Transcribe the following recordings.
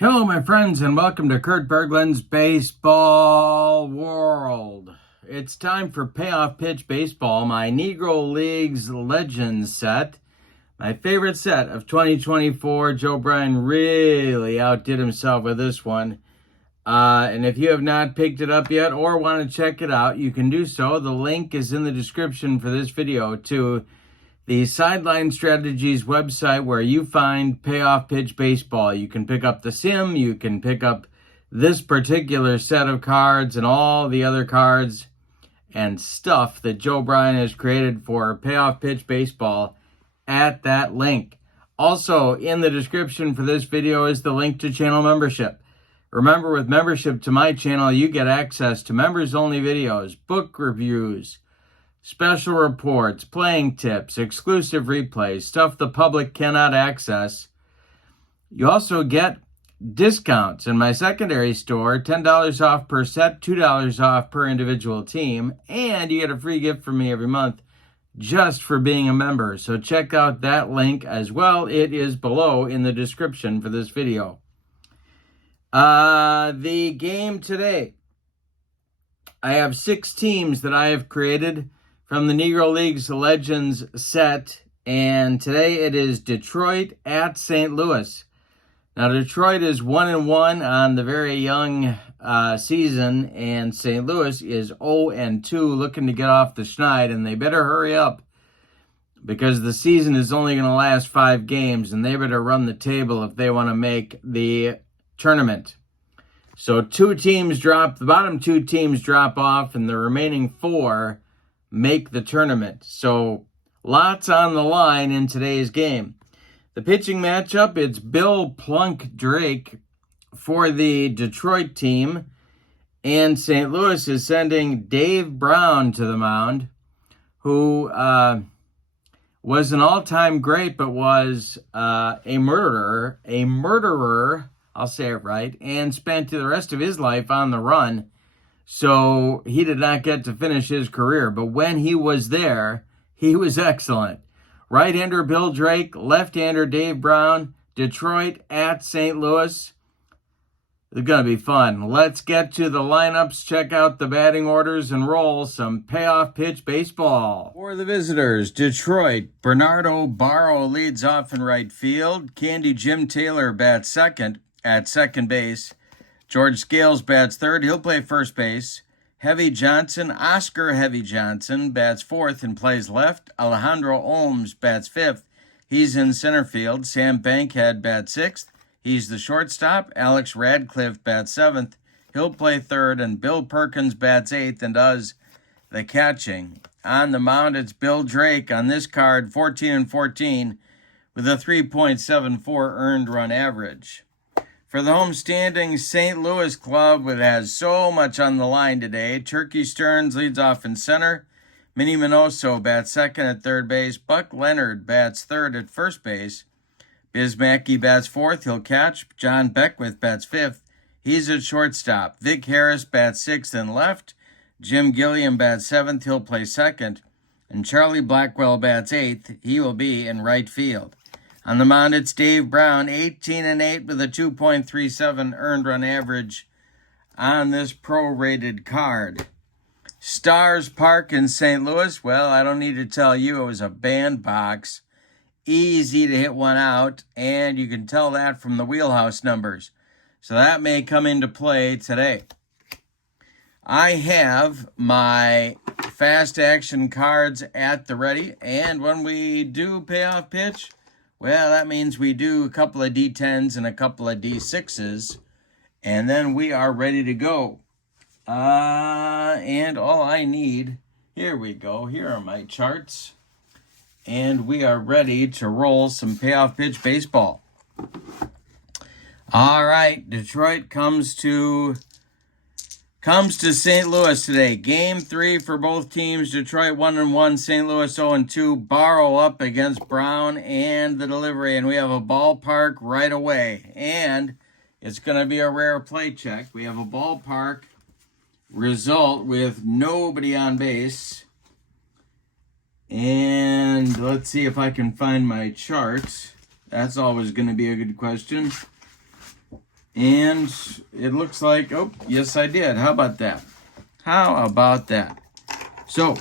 Hello, my friends, and welcome to Kurt Berglund's Baseball World. It's time for Payoff Pitch Baseball, my Negro Leagues Legends set. My favorite set of 2024. Joe Bryan really outdid himself with this one. And if you have not picked it up yet or want to check it out, you can do so. The link is in the description for this video to the Sideline Strategies website where you find Payoff Pitch Baseball. You can pick up the sim, you can pick up this particular set of cards and all the other cards and stuff that Joe Bryan has created for Payoff Pitch Baseball at that link. Also, in the description for this video is the link to channel membership. Remember, with membership to my channel, you get access to members-only videos, book reviews, special reports, playing tips, exclusive replays, stuff the public cannot access. You also get discounts in my secondary store, $10 off per set, $2 off per individual team, and you get a free gift from me every month just for being a member. So check out that link as well. It is below in the description for this video. The game today, I have 6 teams that I have created from the Negro Leagues Legends set, and today it is Detroit at St. Louis. Now, Detroit is 1-1 on the very young season, and St. Louis is 0-2, looking to get off the schneid, and they better hurry up because the season is only going to last 5 games, and they better run the table if they want to make the tournament. So the bottom 2 teams drop off, and the remaining 4 make the tournament. So lots on the line in today's game. The pitching matchup, it's Bill Plunk Drake for the Detroit team, and St. Louis is sending Dave Brown to the mound, who was an all-time great, but was a murderer, I'll say it right, and spent the rest of his life on the run. So he did not get to finish his career, but when he was there, he was excellent. Right-hander Bill Drake, left-hander Dave Brown, Detroit at St. Louis. It's going to be fun. Let's get to the lineups, check out the batting orders, and roll some Payoff Pitch Baseball. For the visitors, Detroit, Bernardo Barrow leads off in right field. Candy Jim Taylor bats second at second base. George Scales bats third. He'll play first base. Oscar Heavy Johnson, bats fourth and plays left. Alejandro Olmes bats fifth. He's in center field. Sam Bankhead bats sixth. He's the shortstop. Alex Radcliffe bats seventh. He'll play third. And Bill Perkins bats eighth and does the catching. On the mound, it's Bill Drake on this card, 14-14, with a 3.74 earned run average. For the homestanding St. Louis club, it has so much on the line today. Turkey Stearns leads off in center. Minnie Minoso bats second at third base. Buck Leonard bats third at first base. Biz Mackey bats fourth. He'll catch. John Beckwith bats fifth. He's at shortstop. Vic Harris bats sixth and left. Jim Gilliam bats seventh. He'll play second. And Charlie Blackwell bats eighth. He will be in right field. On the mound, it's Dave Brown, 18-8 with a 2.37 earned run average on this prorated card. Stars Park in St. Louis, well, I don't need to tell you, it was a bandbox. Easy to hit one out, and you can tell that from the wheelhouse numbers. So that may come into play today. I have my fast action cards at the ready, and when we do payoff pitch, well, that means we do a couple of D10s and a couple of D6s, and then we are ready to go. And all I need, here we go, here are my charts, and we are ready to roll some payoff pitch baseball. All right, Detroit comes to St. Louis today. Game 3 for both teams. Detroit 1-1, St. Louis 0-2. Barrow up against Brown and the delivery. And we have a ballpark right away. And it's going to be a rare play check. We have a ballpark result with nobody on base. And let's see if I can find my charts. That's always going to be a good question. And it looks like, oh, yes, I did. How about that? How about that? So,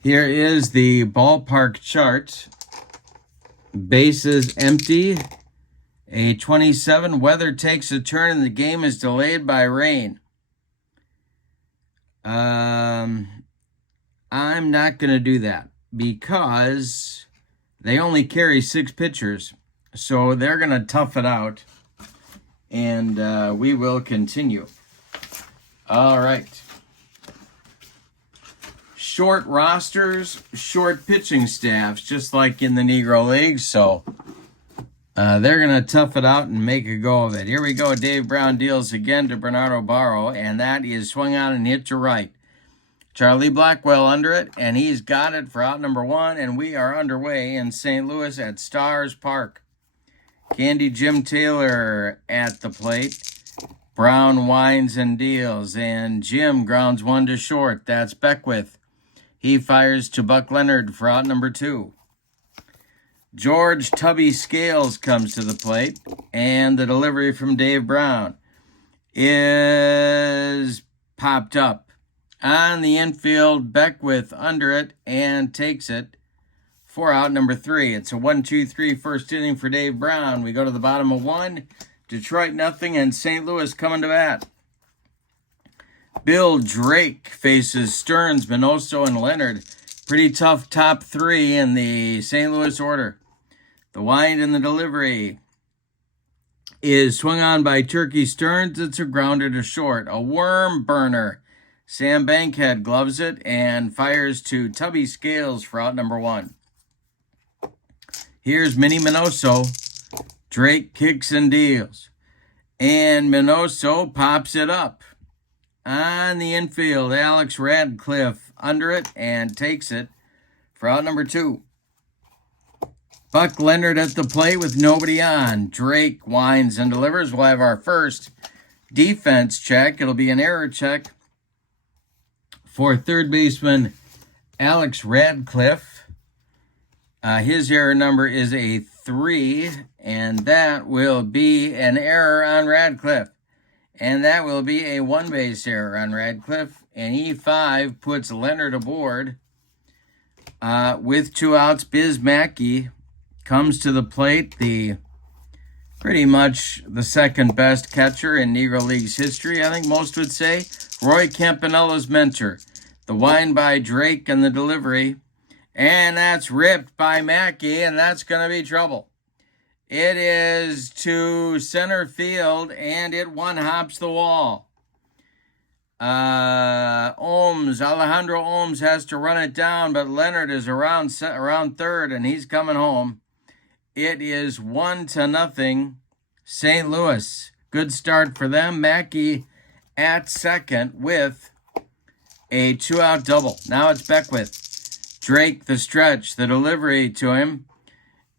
here is the ballpark chart. Bases empty. A 27. Weather takes a turn and the game is delayed by rain. I'm not going to do that because they only carry 6 pitchers. So they're going to tough it out. And we will continue. All right. Short rosters, short pitching staffs, just like in the Negro League. So they're going to tough it out and make a go of it. Here we go. Dave Brown deals again to Bernardo Barrow, and that is swung on and hit to right. Charlie Blackwell under it, and he's got it for out number 1, and we are underway in St. Louis at Stars Park. Candy Jim Taylor at the plate. Brown winds and deals, and Jim grounds 1 to short. That's Beckwith. He fires to Buck Leonard for out number 2. George Tubby Scales comes to the plate, and the delivery from Dave Brown is popped up. On the infield, Beckwith under it and takes it for out number 3. It's a 1-2-3 first inning for Dave Brown. We go to the bottom of 1. Detroit nothing, and St. Louis coming to bat. Bill Drake faces Stearns, Minoso, and Leonard. Pretty tough top 3 in the St. Louis order. The wind and the delivery is swung on by Turkey Stearns. It's a grounder to short. A worm burner. Sam Bankhead gloves it and fires to Tubby Scales for out number 1. Here's Minnie Minoso. Drake kicks and deals. And Minoso pops it up. On the infield, Alex Radcliffe under it and takes it for out number 2. Buck Leonard at the plate with nobody on. Drake winds and delivers. We'll have our first defense check. It'll be an error check for third baseman Alex Radcliffe. His error number is a 3, and that will be an error on Radcliffe. And that will be a 1-base error on Radcliffe. And E5 puts Leonard aboard. With 2 outs, Biz Mackey comes to the plate. Pretty much the second best catcher in Negro League's history, I think most would say. Roy Campanella's mentor. The wind by Drake and the delivery. And that's ripped by Mackey, and that's going to be trouble. It is to center field, and it one-hops the wall. Alejandro Ohms has to run it down, but Leonard is around third, and he's coming home. It is 1-0, St. Louis. Good start for them. Mackey at second with a 2-out double. Now it's Beckwith. Drake the stretch, the delivery to him.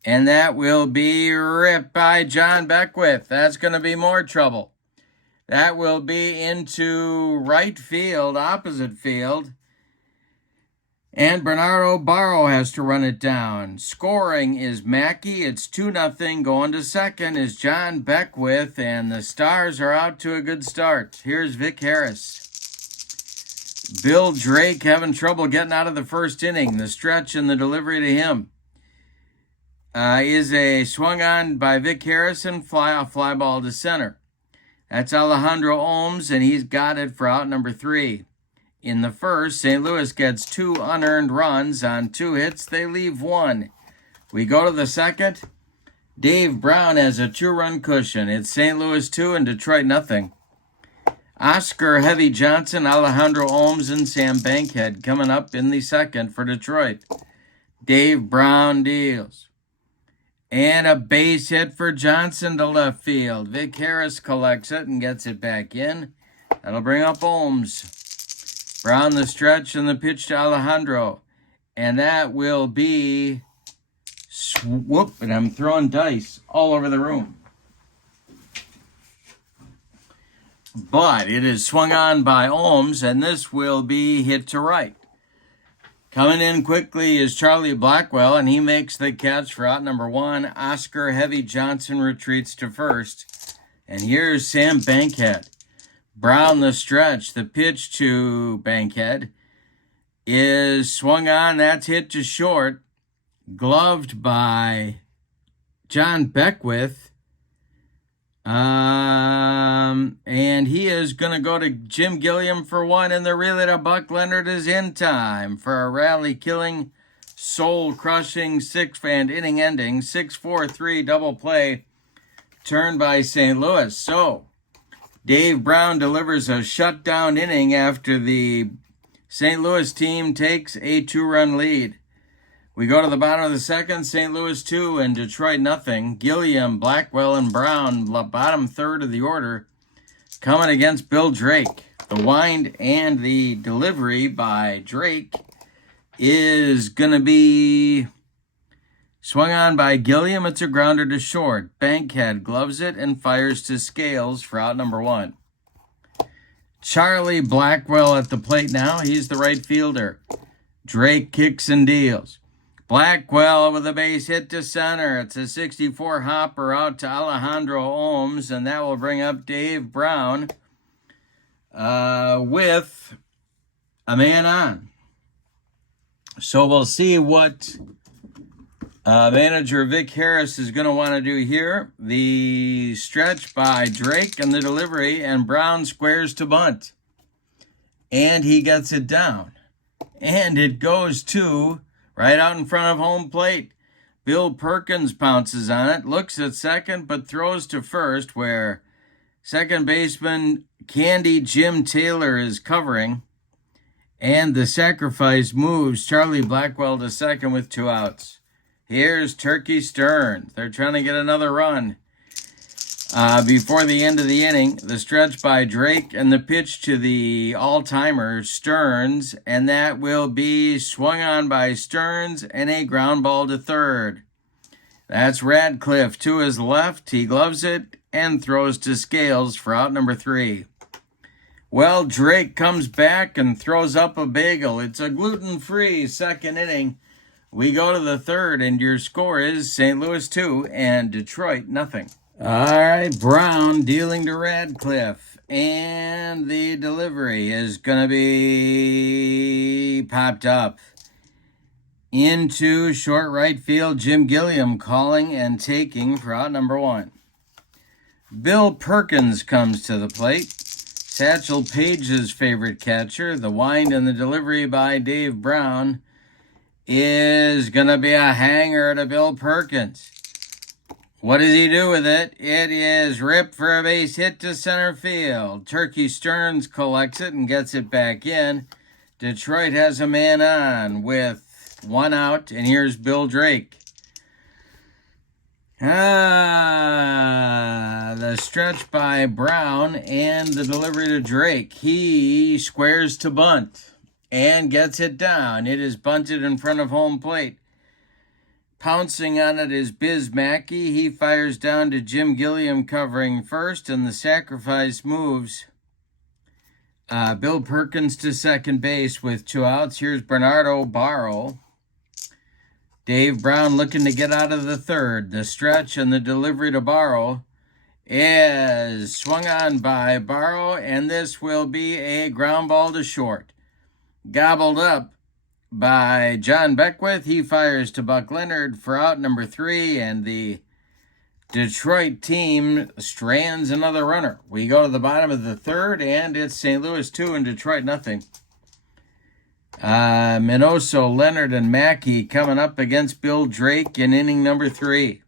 And that will be ripped by John Beckwith. That's going to be more trouble. That will be into right field, opposite field. And Bernardo Barrow has to run it down. Scoring is Mackey. It's 2-0. Going to second is John Beckwith. And the Stars are out to a good start. Here's Vic Harris. Bill Drake having trouble getting out of the first inning. The stretch and the delivery to him is a swung on by Vic Harrison, fly ball to center. That's Alejandro Ohms, and he's got it for out number 3. In the first, St. Louis gets 2 unearned runs on 2 hits. They leave 1. We go to the second. Dave Brown has a 2-run cushion. It's St. Louis 2 and Detroit nothing. Oscar Heavy Johnson, Alejandro Ohms, and Sam Bankhead coming up in the second for Detroit. Dave Brown deals. And a base hit for Johnson to left field. Vic Harris collects it and gets it back in. That'll bring up Ohms. Brown the stretch and the pitch to Alejandro. And that will be... Whoop, and I'm throwing dice all over the room. But it is swung on by Ohms, and this will be hit to right. Coming in quickly is Charlie Blackwell, and he makes the catch for out number 1. Oscar Heavy Johnson retreats to first. And here's Sam Bankhead. Brown the stretch. The pitch to Bankhead is swung on. That's hit to short. Gloved by John Beckwith. And he is going to go to Jim Gilliam for one, and the relay to Buck Leonard is in time for a rally-killing, soul-crushing, and inning-ending 6-4-3 double play turn by St. Louis. So, Dave Brown delivers a shutdown inning after the St. Louis team takes a 2-run lead. We go to the bottom of the second, St. Louis 2 and Detroit nothing. Gilliam, Blackwell, and Brown, bottom third of the order, coming against Bill Drake. The wind and the delivery by Drake is going to be swung on by Gilliam. It's a grounder to short. Bankhead gloves it and fires to Scales for out number 1. Charlie Blackwell at the plate now. He's the right fielder. Drake kicks and deals. Blackwell with a base hit to center. It's a 64 hopper out to Alejandro Ohms, and that will bring up Dave Brown with a man on. So we'll see what manager Vic Harris is going to want to do here. The stretch by Drake and the delivery, and Brown squares to bunt. And he gets it down. And it goes to right out in front of home plate. Bill Perkins pounces on it, looks at second, but throws to first, where second baseman Candy Jim Taylor is covering. And the sacrifice moves Charlie Blackwell to second with 2 outs. Here's Turkey Stearns. They're trying to get another run before the end of the inning. The stretch by Drake and the pitch to the all-timer Stearns, and that will be swung on by Stearns and a ground ball to third. That's Radcliffe to his left. He gloves it and throws to Scales for out number 3. Well, Drake comes back and throws up a bagel. It's a gluten-free second inning. We go to the third, and your score is St. Louis 2 and Detroit nothing. All right, Brown dealing to Radcliffe, and the delivery is going to be popped up into short right field. Jim Gilliam calling and taking for out number 1. Bill Perkins comes to the plate. Satchel Paige's favorite catcher. The wind and the delivery by Dave Brown is going to be a hanger to Bill Perkins. What does he do with it? It is ripped for a base hit to center field. Turkey Stearns collects it and gets it back in. Detroit has a man on with 1 out, and here's Bill Drake. The stretch by Brown and the delivery to Drake. He squares to bunt and gets it down. It is bunted in front of home plate. Pouncing on it is Biz Mackey. He fires down to Jim Gilliam covering first, and the sacrifice moves Bill Perkins to second base with 2 outs. Here's Bernardo Barrow. Dave Brown looking to get out of the third. The stretch and the delivery to Barrow is swung on by Barrow, and this will be a ground ball to short. Gobbled up by John Beckwith. He fires to Buck Leonard for out number 3, and the Detroit team strands another runner. We go to the bottom of the third, and it's St. Louis 2 and Detroit nothing. Minoso, Leonard, and Mackey coming up against Bill Drake in inning number 3.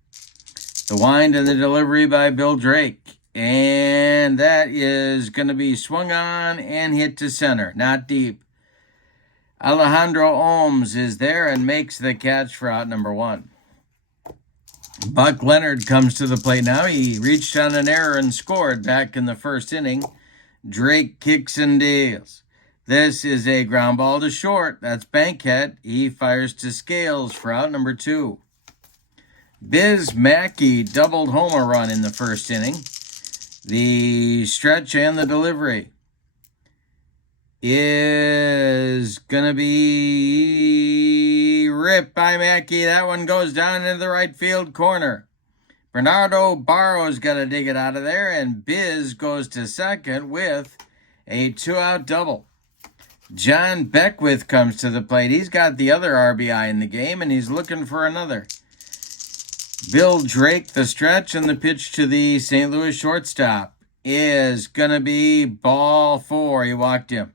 The wind and the delivery by Bill Drake, and that is going to be swung on and hit to center, not deep. Alejandro Ohms is there and makes the catch for out number 1. Buck Leonard comes to the plate now. He reached on an error and scored back in the first inning. Drake kicks and deals. This is a ground ball to short. That's Bankhead. He fires to Scales for out number 2. Biz Mackey doubled home a run in the first inning. The stretch and the delivery is going to be ripped by Mackey. That one goes down into the right field corner. Bernardo Barrow's got to dig it out of there, and Biz goes to second with a 2-out double. John Beckwith comes to the plate. He's got the other RBI in the game, and he's looking for another. Bill Drake, the stretch, and the pitch to the St. Louis shortstop is going to be ball 4. He walked him.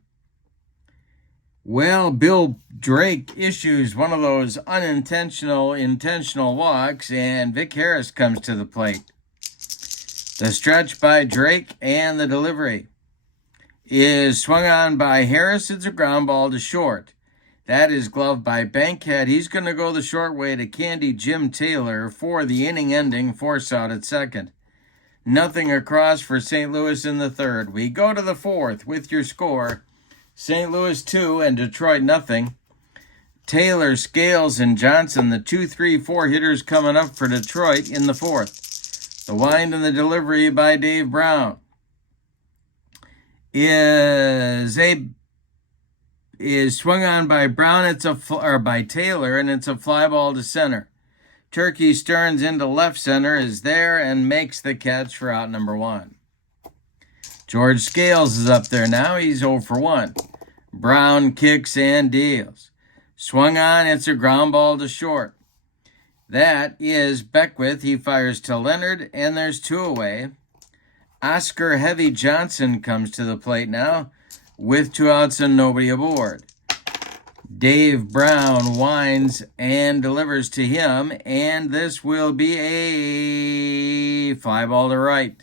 Well, Bill Drake issues one of those intentional walks, and Vic Harris comes to the plate. The stretch by Drake and the delivery is swung on by Harris. It's a ground ball to short. That is gloved by Bankhead. He's going to go the short way to Candy Jim Taylor for the inning-ending force out at second. Nothing across for St. Louis in the third. We go to the fourth with your score. St. Louis 2 and Detroit nothing. Taylor, Scales, and Johnson, the 2, 3, 4 hitters coming up for Detroit in the fourth. The wind and the delivery by Dave Brown is swung on by Brown. By Taylor, and it's a fly ball to center. Turkey Stearns into left center is there and makes the catch for out number 1. George Scales is up there now. He's 0 for 1. Brown kicks and deals. Swung on, it's a ground ball to short. That is Beckwith. He fires to Leonard, and there's 2 away. Oscar Heavy Johnson comes to the plate now with 2 outs and nobody aboard. Dave Brown winds and delivers to him, and this will be a fly ball to right.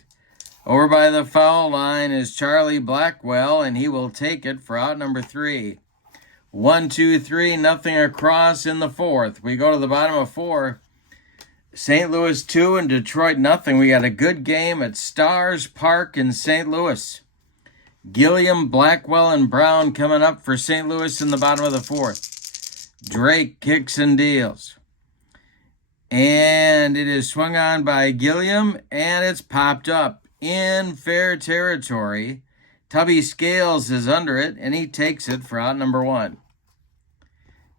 Over by the foul line is Charlie Blackwell, and he will take it for out number 3. 1, 2, 3, nothing across in the fourth. We go to the bottom of 4. St. Louis 2 and Detroit nothing. We got a good game at Stars Park in St. Louis. Gilliam, Blackwell, and Brown coming up for St. Louis in the bottom of the fourth. Drake kicks and deals. And it is swung on by Gilliam, and it's popped up in fair territory. Tubby Scales is under it, and he takes it for out number 1.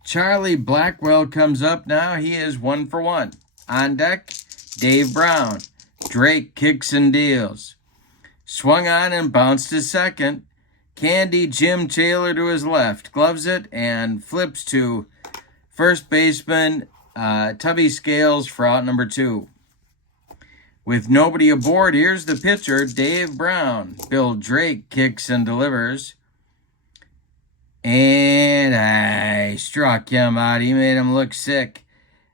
Charlie Blackwell comes up now. He is 1 for 1. On deck, Dave Brown. Drake kicks and deals. Swung on and bounced to second. Candy Jim Taylor to his left. Gloves it and flips to first baseman Tubby Scales for out number 2. With nobody aboard, here's the pitcher, Dave Brown. Bill Drake kicks and delivers. And I struck him out. He made him look sick.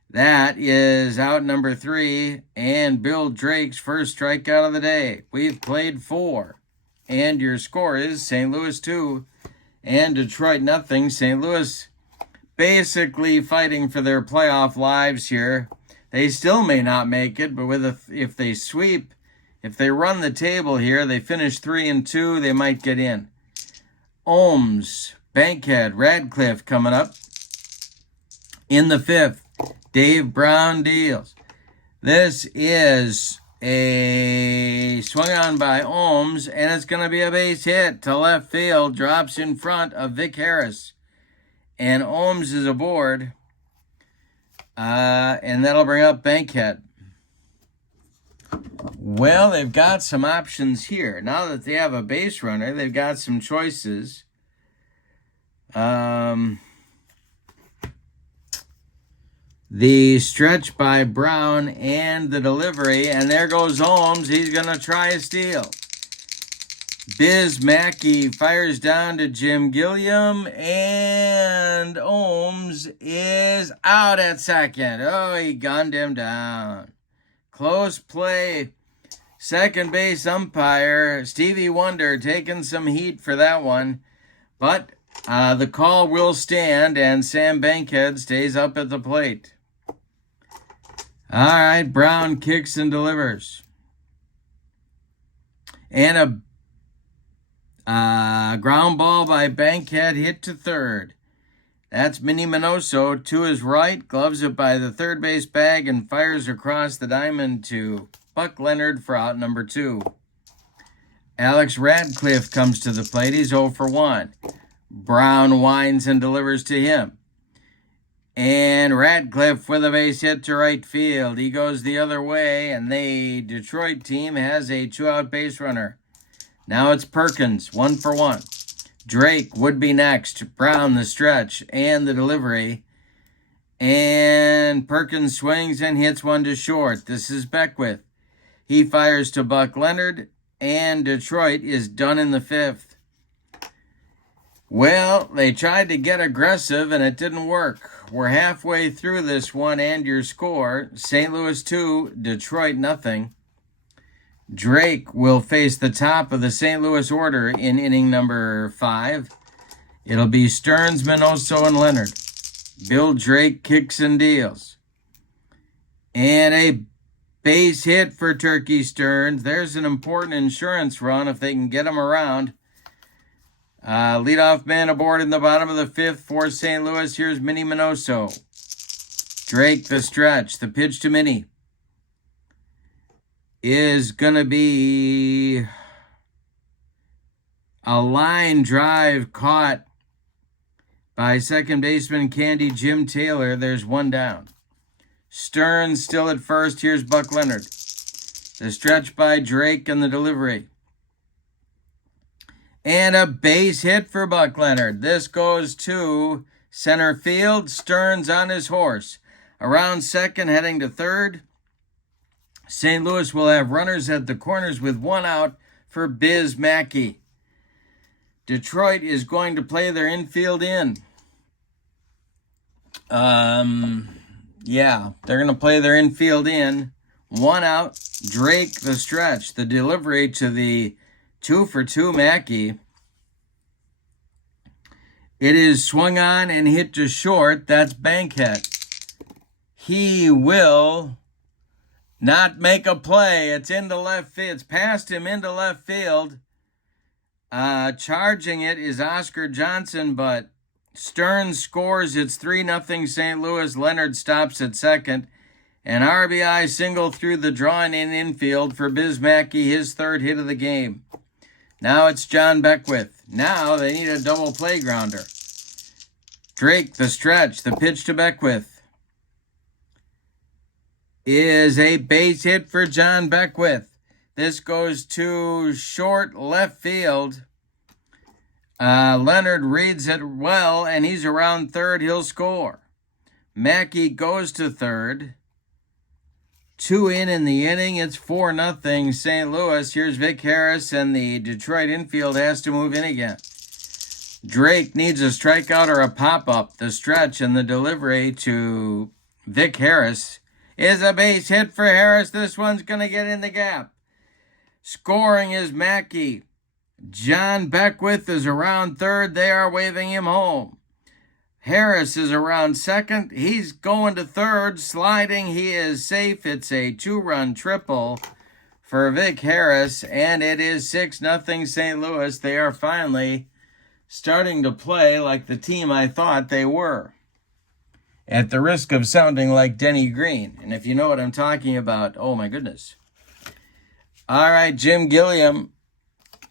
That is out number 3, and Bill Drake's first strikeout of the day. We've played 4, and your score is St. Louis 2 and Detroit nothing. St. Louis basically fighting for their playoff lives here. They still may not make it, but if they sweep, if they run the table here, they finish 3 and 2, they might get in. Ohms, Bankhead, Radcliffe coming up in the 5th. Dave Brown deals. This is a swung on by Ohms, and it's going to be a base hit to left field. Drops in front of Vic Harris. And Ohms is aboard. And that'll bring up Bankhead. Well, they've got some options here. Now that they have a base runner, they've got some choices. The stretch by Brown and the delivery, and there goes Ohms. He's going to try a steal. Biz Mackey fires down to Jim Gilliam, and Ohms is out at second. Oh, he gunned him down. Close play. Second base umpire, Stevie Wonder, taking some heat for that one. But the call will stand, and Sam Bankhead stays up at the plate. All right, Brown kicks and delivers. And a ground ball by Bankhead hit to third. That's Minnie Minoso to his right, gloves it by the third base bag, and fires across the diamond to Buck Leonard for out number 2. Alex Radcliffe comes to the plate. He's 0 for 1. Brown winds and delivers to him. And Radcliffe with a base hit to right field. He goes the other way, and the Detroit team has a 2-out base runner. Now it's Perkins, 1 for 1. Drake would be next. Brown the stretch and the delivery. And Perkins swings and hits one to short. This is Beckwith. He fires to Buck Leonard, and Detroit is done in the 5th. Well, they tried to get aggressive, and it didn't work. We're halfway through this one, and your score, St. Louis 2, Detroit nothing. Drake will face the top of the St. Louis order in inning number 5. It'll be Stearns, Minoso, and Leonard. Bill Drake kicks and deals. And a base hit for Turkey Stearns. There's an important insurance run if they can get him around. Leadoff man aboard in the bottom of the 5th for St. Louis. Here's Minnie Minoso. Drake the stretch. The pitch to Minnie is going to be a line drive caught by second baseman Candy Jim Taylor. There's one down. Stearns still at first. Here's Buck Leonard. The stretch by Drake and the delivery. And a base hit for Buck Leonard. This goes to center field. Stearns on his horse. Around second, heading to third. St. Louis will have runners at the corners with 1 out for Biz Mackey. Detroit is going to play their infield in. Yeah, they're going to play their infield in. 1 out. Drake the stretch. The delivery to the 2 for 2 Mackey. It is swung on and hit to short. That's Bankhead. He will not make a play. It's into left field. It's past him into left field. Charging it is Oscar Johnson, but Stearns scores. It's 3-0 St. Louis. Leonard stops at second. An RBI single through the drawing in infield for Biz Mackey, his 3rd hit of the game. Now it's John Beckwith. Now they need a double play grounder. Drake the stretch. The pitch to Beckwith is a base hit for John Beckwith. This goes to short left field. Leonard reads it well, and he's around third. He'll score. Mackey goes to third. 2 in the inning. It's 4-0 St. Louis. Here's Vic Harris, and the Detroit infield has to move in again. Drake needs a strikeout or a pop-up. The stretch and the delivery to Vic Harris is a base hit for Harris. This one's going to get in the gap. Scoring is Mackey. John Beckwith is around third. They are waving him home. Harris is around second. He's going to third. Sliding. He is safe. It's a 2-run triple for Vic Harris, and it is 6-0 St. Louis. They are finally starting to play like the team I thought they were, at the risk of sounding like Denny Green. And if you know what I'm talking about, oh my goodness. All right, Jim Gilliam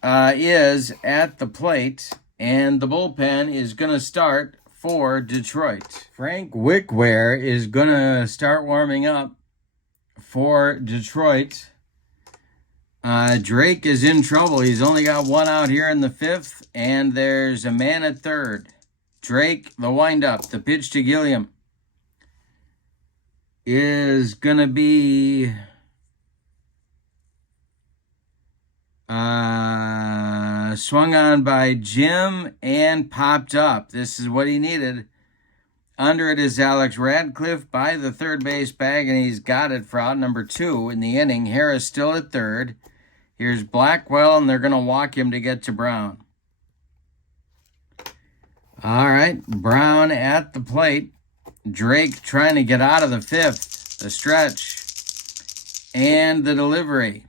is at the plate, and the bullpen is going to start for Detroit. Frank Wickware is going to start warming up for Detroit. Drake is in trouble. He's only got 1 out here in the 5th, and there's a man at third. Drake, the windup, the pitch to Gilliam is going to be swung on by Jim and popped up. This is what he needed. Under it is Alex Radcliffe by the third base bag, and he's got it for out number 2 in the inning. Harris still at third. Here's Blackwell, and they're going to walk him to get to Brown. All right, Brown at the plate. Drake trying to get out of the 5th. The stretch and the delivery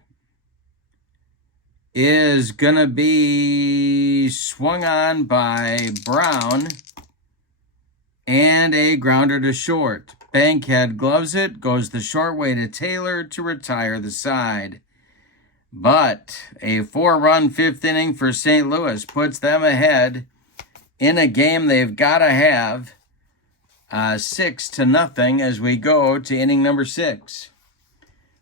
is going to be swung on by Brown, and a grounder to short. Bankhead gloves it, goes the short way to Taylor to retire the side. But a 4-run 5th inning for St. Louis puts them ahead in a game they've got to have. 6-0 as we go to inning number 6.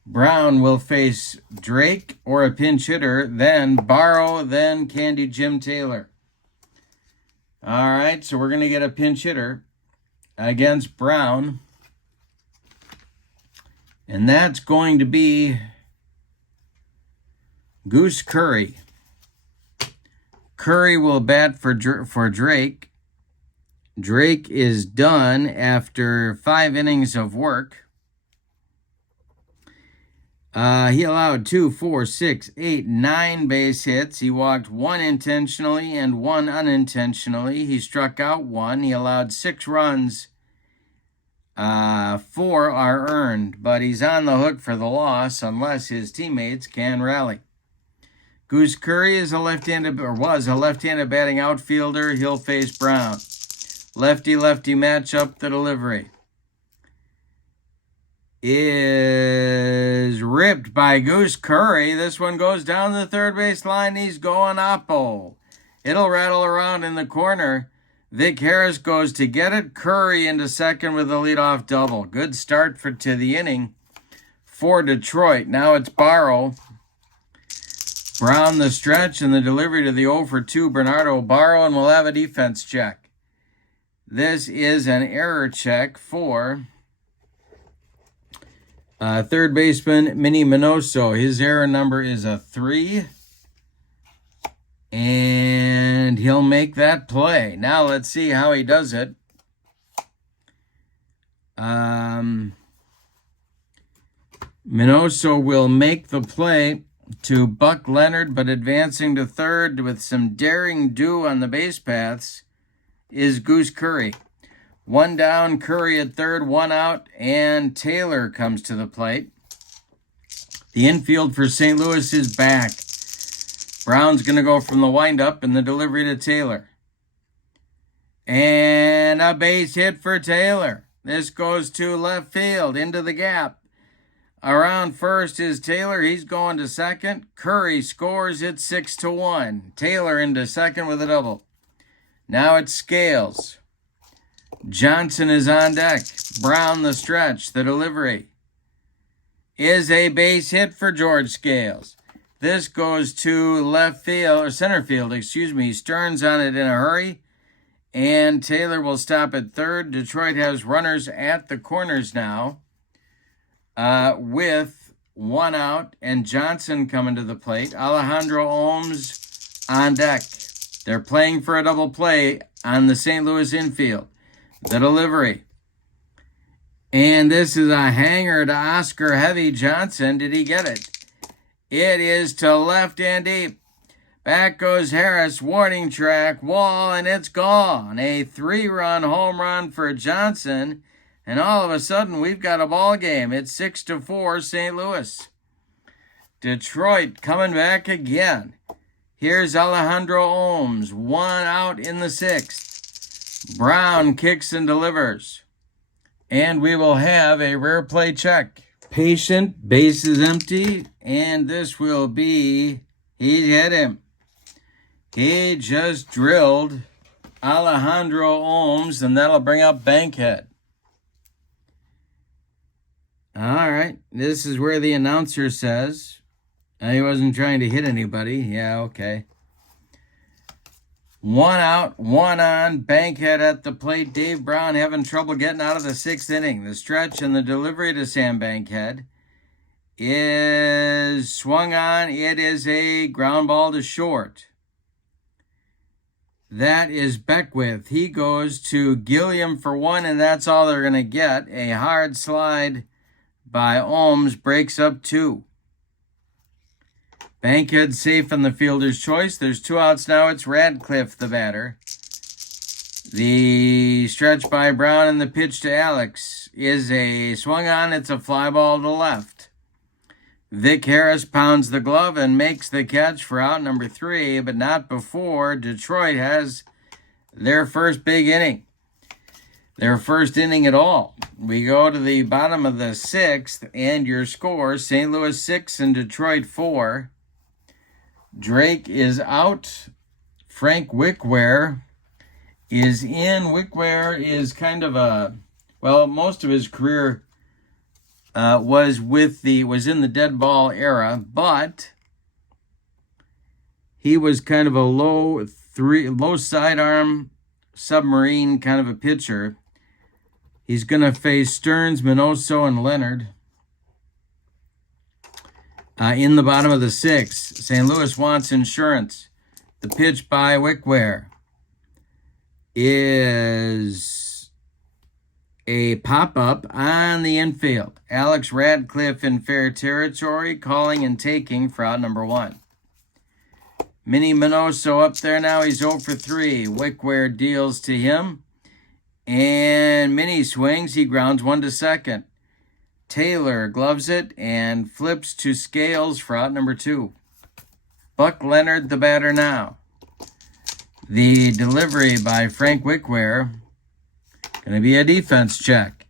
Brown will face Drake or a pinch hitter, then Barrow, then Candy Jim Taylor. All right, so we're going to get a pinch hitter against Brown. And that's going to be Goose Curry. Curry will bat for Drake. Drake is done after 5 innings of work. He allowed 2, 4, 6, 8, 9 base hits. He walked 1 intentionally and 1 unintentionally. He struck out 1. He allowed 6 runs. 4 are earned, but he's on the hook for the loss unless his teammates can rally. Goose Curry is was a left-handed batting outfielder. He'll face Brown. Lefty-lefty matchup. The delivery is ripped by Goose Curry. This one goes down the third base line. He's going oppo. It'll rattle around in the corner. Vic Harris goes to get it. Curry into second with a leadoff double. Good start to the inning for Detroit. Now it's Barrow. Brown the stretch and the delivery to the 0-for-2 Bernardo Barrow, and we'll have a defense check. This is an error check for third baseman Minnie Minoso. His error number is a 3. And he'll make that play. Now let's see how he does it. Minoso will make the play to Buck Leonard, but advancing to third with some daring do on the base paths is Goose Curry. 1 down, Curry at third, 1 out, and Taylor comes to the plate. The infield for St. Louis is back. Brown's going to go from the windup and the delivery to Taylor. And a base hit for Taylor. This goes to left field, into the gap. Around first is Taylor. He's going to second. Curry scores it 6-1. Taylor into second with a double. Now it's Scales. Johnson is on deck. Brown the stretch. The delivery is a base hit for George Scales. This goes to center field. Stearns on it in a hurry. And Taylor will stop at third. Detroit has runners at the corners now with 1 out. And Johnson coming to the plate. Alejandro Ohms on deck. They're playing for a double play on the St. Louis infield. The delivery. And this is a hanger to Oscar Heavy Johnson. Did he get it? It is to left and deep. Back goes Harris. Warning track, wall, and it's gone. A 3-run home run for Johnson. And all of a sudden, we've got a ball game. It's 6-4 St. Louis. Detroit coming back again. Here's Alejandro Ohms. 1 out in the 6th. Brown kicks and delivers. And we will have a rare play check. Patient, base is empty, and this will be, he hit him. He just drilled Alejandro Ohms, and that'll bring up Bankhead. All right, this is where the announcer says, he wasn't trying to hit anybody. Yeah, okay. 1 out, 1 on, Bankhead at the plate. Dave Brown having trouble getting out of the 6th inning. The stretch and the delivery to Sam Bankhead is swung on. It is a ground ball to short. That is Beckwith. He goes to Gilliam for 1, and that's all they're going to get. A hard slide by Ohms breaks up 2. Bankhead safe on the fielder's choice. There's 2 outs now. It's Radcliffe, the batter. The stretch by Brown and the pitch to Alex is a swung on. It's a fly ball to left. Vic Harris pounds the glove and makes the catch for out number 3, but not before Detroit has their first big inning. Their first inning at all. We go to the bottom of the 6th, and your score, St. Louis 6 and Detroit 4. Drake is out. Frank Wickware is in. Wickware is kind of a Well, most of his career was in the dead ball era, but he was kind of a low sidearm submarine kind of a pitcher. He's going to face Stearns, Minoso, and Leonard in the bottom of the sixth. St. Louis wants insurance. The pitch by Wickware is a pop-up on the infield. Alex Radcliffe in fair territory, calling and taking for out number 1. Minnie Minoso up there now. He's 0 for 3. Wickware deals to him. And Minnie swings. He grounds 1 to second. Taylor gloves it and flips to Scales for out number 2. Buck Leonard, the batter now. The delivery by Frank Wickware. Going to be a defense check.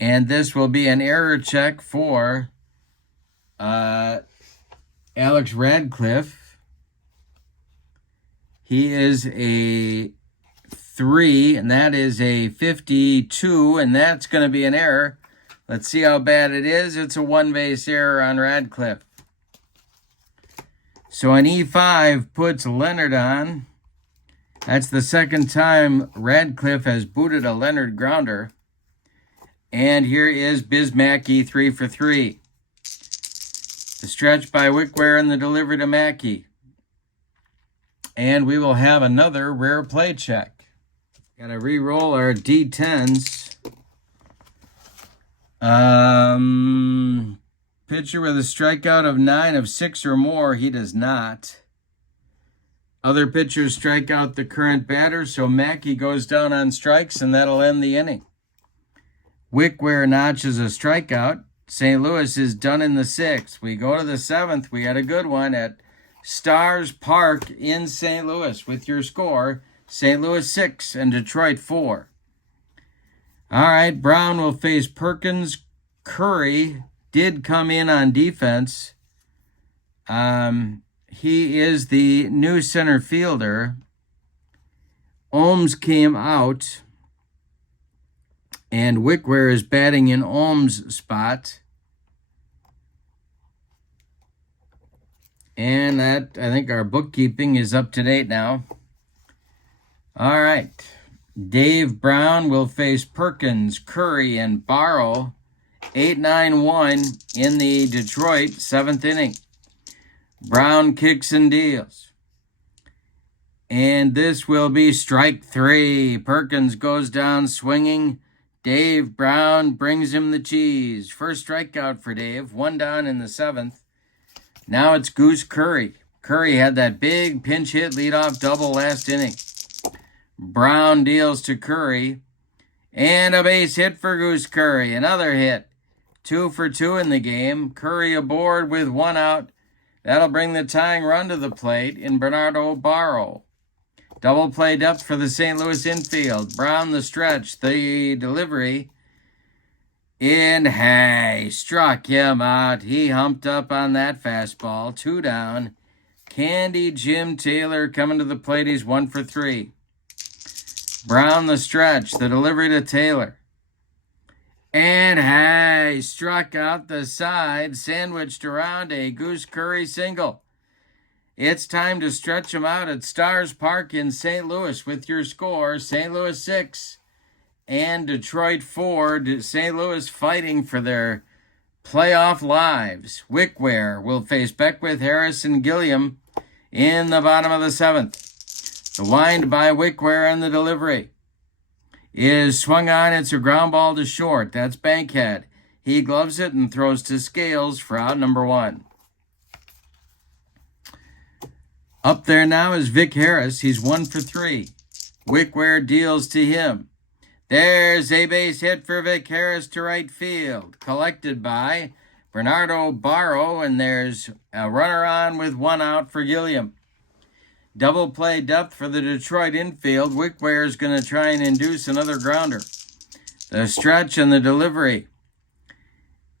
And this will be an error check for Alex Radcliffe. He is a 3, and that is a 52, and that's going to be an error. Let's see how bad it is. It's a 1-base error on Radcliffe. So an E5 puts Leonard on. That's the second time Radcliffe has booted a Leonard grounder. And here is Bismackey 3 for 3. The stretch by Wickware and the delivery to Mackey. And we will have another rare play check. Got to re-roll our D10s. Pitcher with a strikeout of 9 of 6 or more. He does not. Other pitchers strike out the current batter, so Mackey goes down on strikes, and that'll end the inning. Wickware notches a strikeout. St. Louis is done in the 6th. We go to the 7th. We had a good one at Stars Park in St. Louis with your score, St. Louis 6 and Detroit 4. All right, Brown will face Perkins. Curry did come in on defense. He is the new center fielder. Ohms came out, and Wickware is batting in Ohms' spot. And that, I think our bookkeeping is up to date now. All right. Dave Brown will face Perkins, Curry, and Barrow. 8-9-1 in the Detroit 7th inning. Brown kicks and deals. And this will be strike 3. Perkins goes down swinging. Dave Brown brings him the cheese. First strikeout for Dave. 1 down in the 7th. Now it's Goose Curry. Curry had that big pinch hit leadoff double last inning. Brown deals to Curry. And a base hit for Goose Curry. Another hit. 2 for 2 in the game. Curry aboard with 1 out. That'll bring the tying run to the plate in Bernardo Barrow. Double play depth for the St. Louis infield. Brown the stretch. The delivery. And hey, struck him out. He humped up on that fastball. 2 down. Candy Jim Taylor coming to the plate. He's 1 for 3. Brown the stretch. The delivery to Taylor. And hey, struck out the side. Sandwiched around a Goose Curry single. It's time to stretch him out at Stars Park in St. Louis with your score. St. Louis 6 and Detroit 4. St. Louis fighting for their playoff lives. Wickware will face Beckwith, Harris, and Gilliam in the bottom of the 7th. The wind by Wickware and the delivery is swung on. It's a ground ball to short. That's Bankhead. He gloves it and throws to Scales for out number 1. Up there now is Vic Harris. He's 1 for 3. Wickware deals to him. There's a base hit for Vic Harris to right field. Collected by Bernardo Barrow, and there's a runner on with 1 out for Gilliam. Double play depth for the Detroit infield. Wickware is going to try and induce another grounder. The stretch and the delivery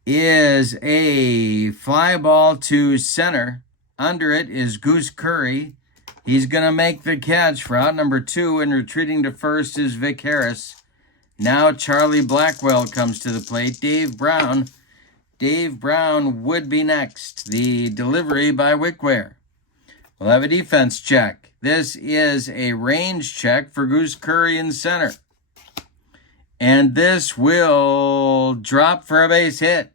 is a fly ball to center. Under it is Goose Curry. He's going to make the catch for out number 2, and retreating to first is Vic Harris. Now Charlie Blackwell comes to the plate. Dave Brown would be next. The delivery by Wickware. We'll have a defense check. This is a range check for Goose Curry in center. And this will drop for a base hit.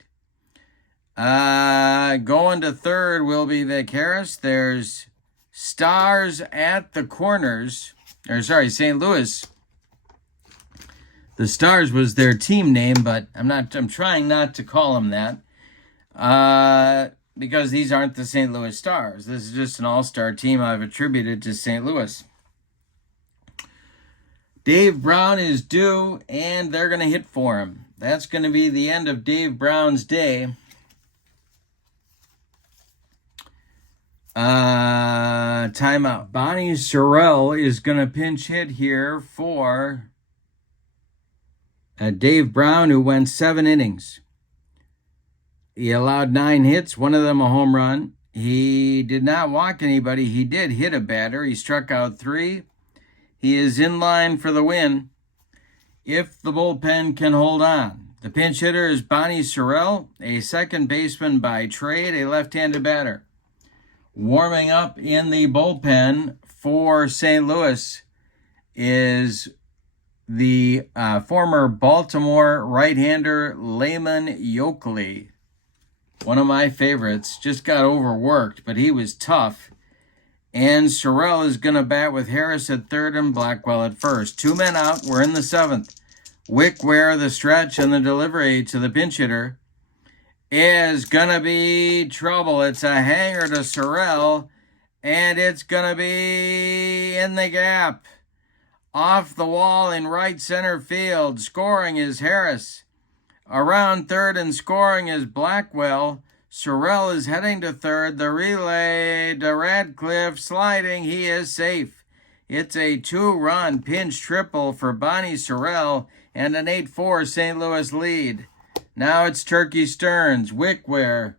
Going to third will be Vic Harris. There's Stars at the corners. St. Louis. The Stars was their team name, but I'm trying not to call them that. Because these aren't the St. Louis Stars. This is just an all-star team I've attributed to St. Louis. Dave Brown is due, and they're going to hit for him. That's going to be the end of Dave Brown's day. Timeout. Bonnie Sorrell is going to pinch hit here for Dave Brown, who went 7 innings. He allowed 9 hits, one of them a home run. He did not walk anybody. He did hit a batter. He struck out 3. He is in line for the win if the bullpen can hold on. The pinch hitter is Bonnie Sorrell, a second baseman by trade, a left-handed batter. Warming up in the bullpen for St. Louis is the former Baltimore right-hander Lehman Yokley. One of my favorites. Just got overworked, but he was tough. And Sorrell is going to bat with Harris at third and Blackwell at first. 2 men out. We're in the 7th. Wickware, the stretch, and the delivery to the pinch hitter is going to be trouble. It's a hanger to Sorrell, and it's going to be in the gap. Off the wall in right center field. Scoring is Harris. Around third and scoring is Blackwell. Sorrell is heading to third. The relay to Radcliffe sliding. He is safe. It's a 2-run pinch triple for Bonnie Sorrell and an 8-4 St. Louis lead. Now it's Turkey Stearns. Wickware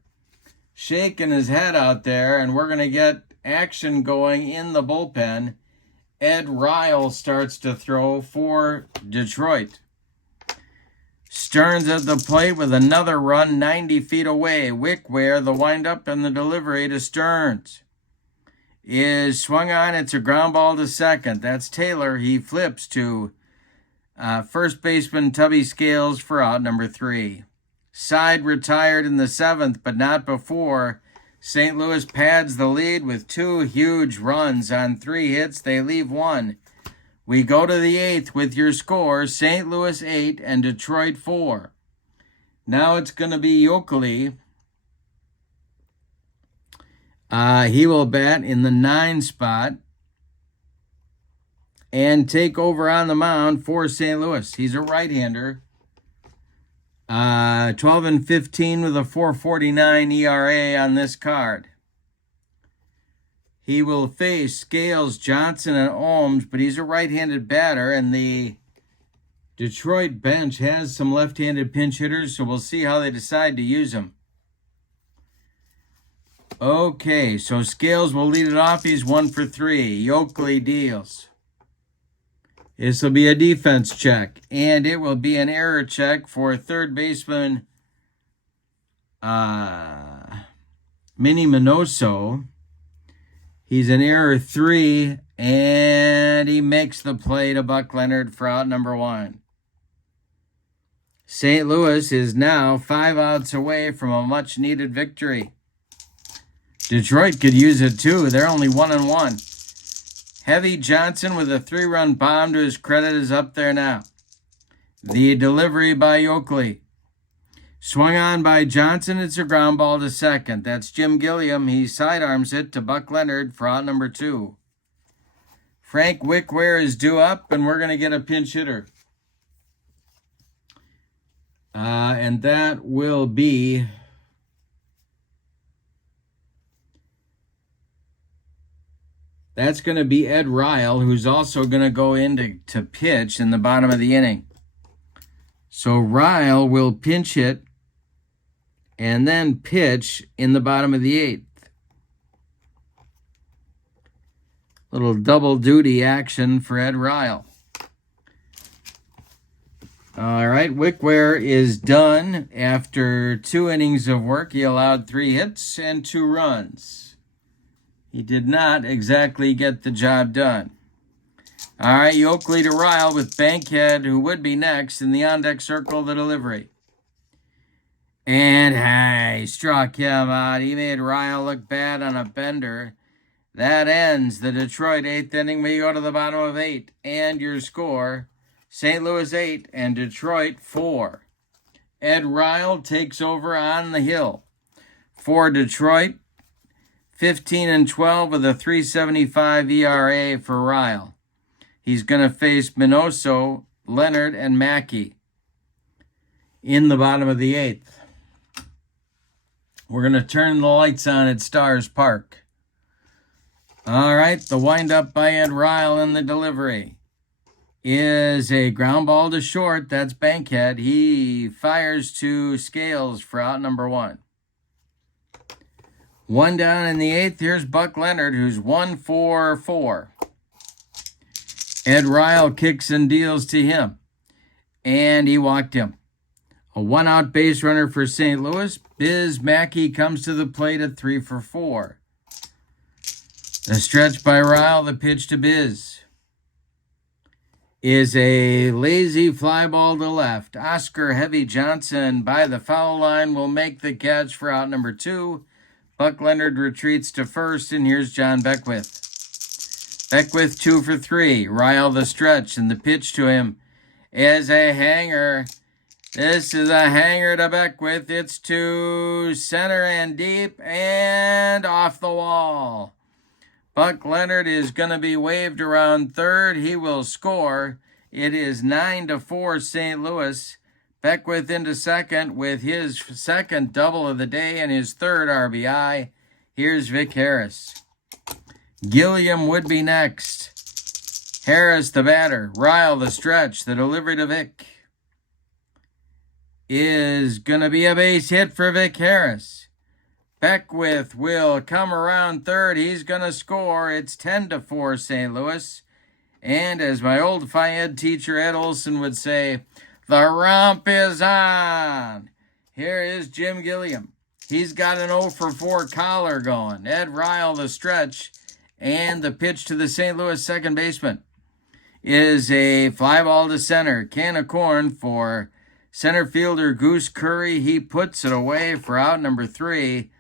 shaking his head out there, and we're going to get action going in the bullpen. Ed Ryle starts to throw for Detroit. Stearns at the plate with another run 90 feet away. Wickware, the windup and the delivery to Stearns, is swung on. It's a ground ball to second. That's Taylor. He flips to first baseman Tubby Scales for out number 3. Side retired in the 7th, but not before. St. Louis pads the lead with 2 huge runs on 3 hits. They leave 1. We go to the 8th with your score, St. Louis 8 and Detroit 4. Now it's going to be Yokley. He will bat in the 9 spot and take over on the mound for St. Louis. He's a right-hander. 12-15 with a 4.49 ERA on this card. He will face Scales, Johnson, and Ohms, but he's a right-handed batter, and the Detroit bench has some left-handed pinch hitters, so we'll see how they decide to use them. Okay, so Scales will lead it off. He's 1 for 3. Yokley deals. This will be a defense check, and it will be an error check for third baseman Minnie Minoso. He's an error 3, and he makes the play to Buck Leonard for out number 1. St. Louis is now 5 outs away from a much-needed victory. Detroit could use it too. They're only 1-1. Heavy Johnson with a 3-run bomb to his credit is up there now. The delivery by Yokley. Swung on by Johnson. It's a ground ball to second. That's Jim Gilliam. He sidearms it to Buck Leonard for out number 2. Frank Wickware is due up, and we're going to get a pinch hitter. And that will be that's going to be Ed Ryle, who's also going to go in to pitch in the bottom of the inning. So Ryle will pinch hit and then pitch in the bottom of the 8th. Little double duty action for Ed Ryle. All right, Wickware is done. After 2 innings of work, he allowed 3 hits and 2 runs. He did not exactly get the job done. All right, Yoakley to Ryle with Bankhead, who would be next in the on-deck circle, the delivery. And hey, struck him out. He made Ryle look bad on a bender. That ends the Detroit 8th inning. We go to the bottom of 8. And your score, St. Louis 8 and Detroit 4. Ed Ryle takes over on the hill. For Detroit, 15-12 with a 3.75 ERA for Ryle. He's going to face Minoso, Leonard, and Mackey in the bottom of the 8th. We're going to turn the lights on at Stars Park. All right, the windup by Ed Ryle in the delivery is a ground ball to short. That's Bankhead. He fires to Scales for out number 1. 1 down in the 8th. Here's Buck Leonard, who's 1 for 4. Ed Ryle kicks and deals to him, and he walked him. A 1-out base runner for St. Louis. Biz Mackey comes to the plate at 3 for 4. The stretch by Ryle, the pitch to Biz, is a lazy fly ball to left. Oscar Heavy Johnson by the foul line will make the catch for out number 2. Buck Leonard retreats to first, and here's John Beckwith. Beckwith 2 for 3. Ryle the stretch, and the pitch to him is a hanger. This is a hanger to Beckwith. It's to center and deep and off the wall. Buck Leonard is going to be waved around third. He will score. It is 9-4 St. Louis. Beckwith into second with his second double of the day and his third RBI. Here's Vic Harris. Gilliam would be next. Harris the batter. Ryle the stretch. The delivery to Vic is going to be a base hit for Vic Harris. Beckwith will come around third. He's going to score. It's 10-4 St. Louis. And as my old Phi Ed teacher Ed Olson would say, the romp is on. Here is Jim Gilliam. He's got an 0 for 4 collar going. Ed Ryle the stretch. And the pitch to the St. Louis second baseman is a fly ball to center. Can of corn for center fielder Goose Curry. He puts it away for out number 3.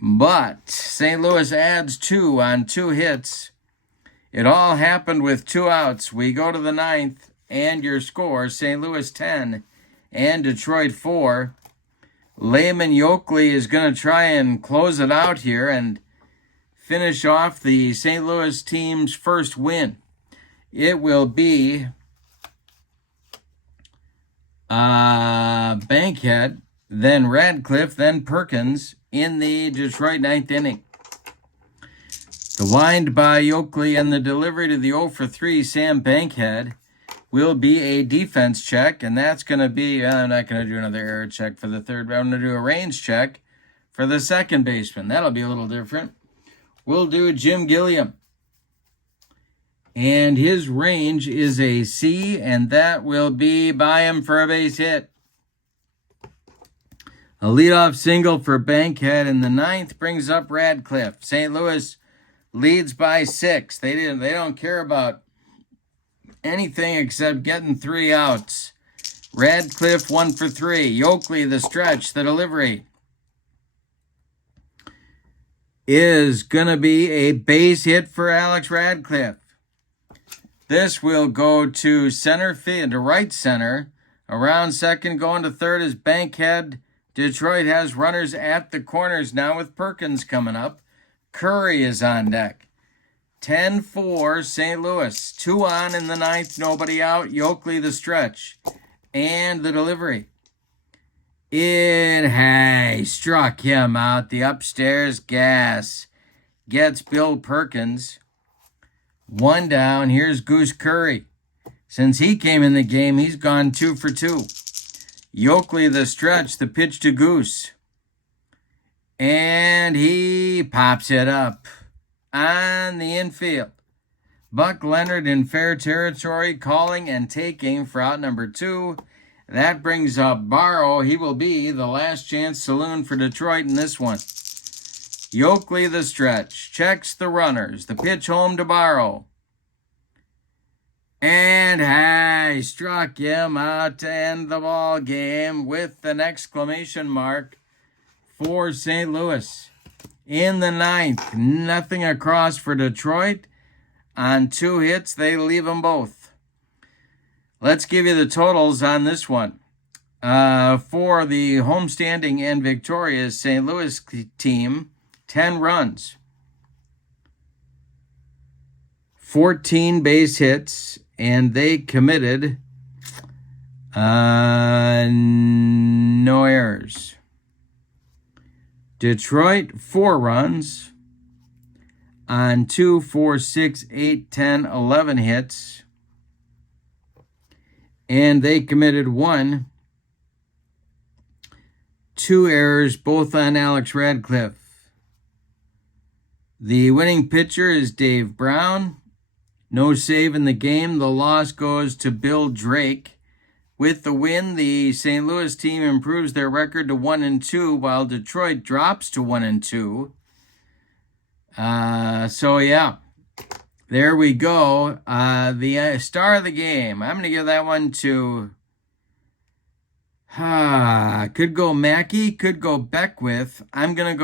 But St. Louis adds 2 on 2 hits. It all happened with 2 outs. We go to the 9th, and your score, St. Louis 10 and Detroit 4. Lehman Yoakley is going to try and close it out here and finish off the St. Louis team's first win. It will be Bankhead, then Radcliffe, then Perkins in the Detroit 9th inning. The wind by Yoakley and the delivery to the 0 for 3 Sam Bankhead will be a defense check, and that's going to be, I'm not going to do another error check for the third, but I'm going to do a range check for the second baseman. That'll be a little different. We'll do Jim Gilliam. And his range is a C, and that will be by him for a base hit. A leadoff single for Bankhead in the 9th brings up Radcliffe. St. Louis leads by 6. They don't care about anything except getting 3 outs. Radcliffe 1 for 3. Yoakley the stretch, the delivery is going to be a base hit for Alex Radcliffe. This will go to center field, to right center. Around second, going to third is Bankhead. Detroit has runners at the corners now with Perkins coming up. Curry is on deck. 10-4 St. Louis. 2 on in the 9th, nobody out. Yoakley the stretch. And the delivery. Struck him out. The upstairs gas gets Bill Perkins. 1 down. Here's Goose Curry. Since he came in the game, he's gone 2 for 2. Yoakley the stretch, the pitch to Goose. And he pops it up on the infield. Buck Leonard in fair territory, calling and taking for out number 2. That brings up Barrow. He will be the last chance saloon for Detroit in this one. Yoakley the stretch. Checks the runners. The pitch home to Barrow. And I struck him out to end the ball game with an exclamation mark for St. Louis. In the ninth, nothing across for Detroit. On 2 hits, they leave them both. Let's give you the totals on this one. For the homestanding and victorious St. Louis team, 10 runs, 14 base hits, and they committed no errors. Detroit, 4 runs on 2, 4, 6, 8, 10, 11 hits, and they committed 2 errors, both on Alex Radcliffe. The winning pitcher is Dave Brown. No save in the game. The loss goes to Bill Drake. With the win, the St. Louis team improves their record to 1-2, while Detroit drops to 1-2. So yeah, there we go. The star of the game. I'm going to give that one to, could go Mackey, could go Beckwith. I'm going to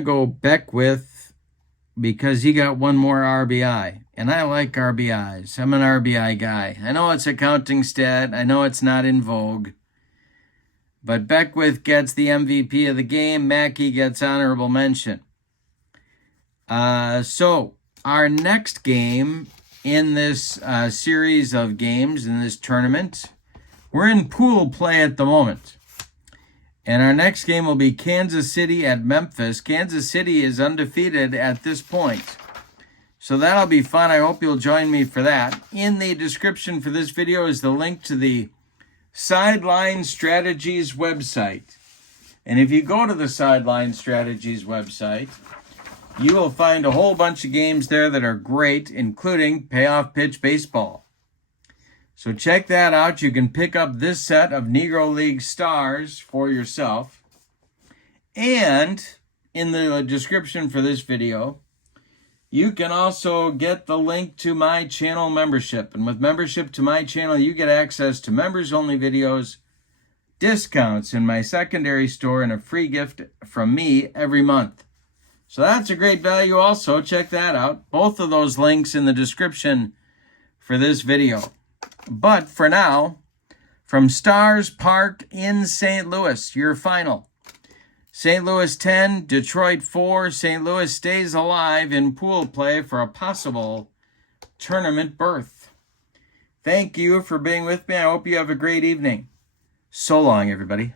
go Beckwith because he got 1 more RBI. And I like RBIs. I'm an RBI guy. I know it's a counting stat. I know it's not in vogue. But Beckwith gets the MVP of the game. Mackey gets honorable mention. So our next game in this series of games in this tournament, we're in pool play at the moment. And our next game will be Kansas City at Memphis. Kansas City is undefeated at this point. So that'll be fun. I hope you'll join me for that. In the description for this video is the link to the Sideline Strategies website. And if you go to the Sideline Strategies website, you will find a whole bunch of games there that are great, including Payoff Pitch Baseball. So check that out. You can pick up this set of Negro League stars for yourself. And in the description for this video, you can also get the link to my channel membership. And with membership to my channel, you get access to members-only videos, discounts in my secondary store, and a free gift from me every month. So that's a great value also. Check that out. Both of those links in the description for this video. But for now, from Stars Park in St. Louis, your final. St. Louis 10, Detroit 4. St. Louis stays alive in pool play for a possible tournament berth. Thank you for being with me. I hope you have a great evening. So long, everybody.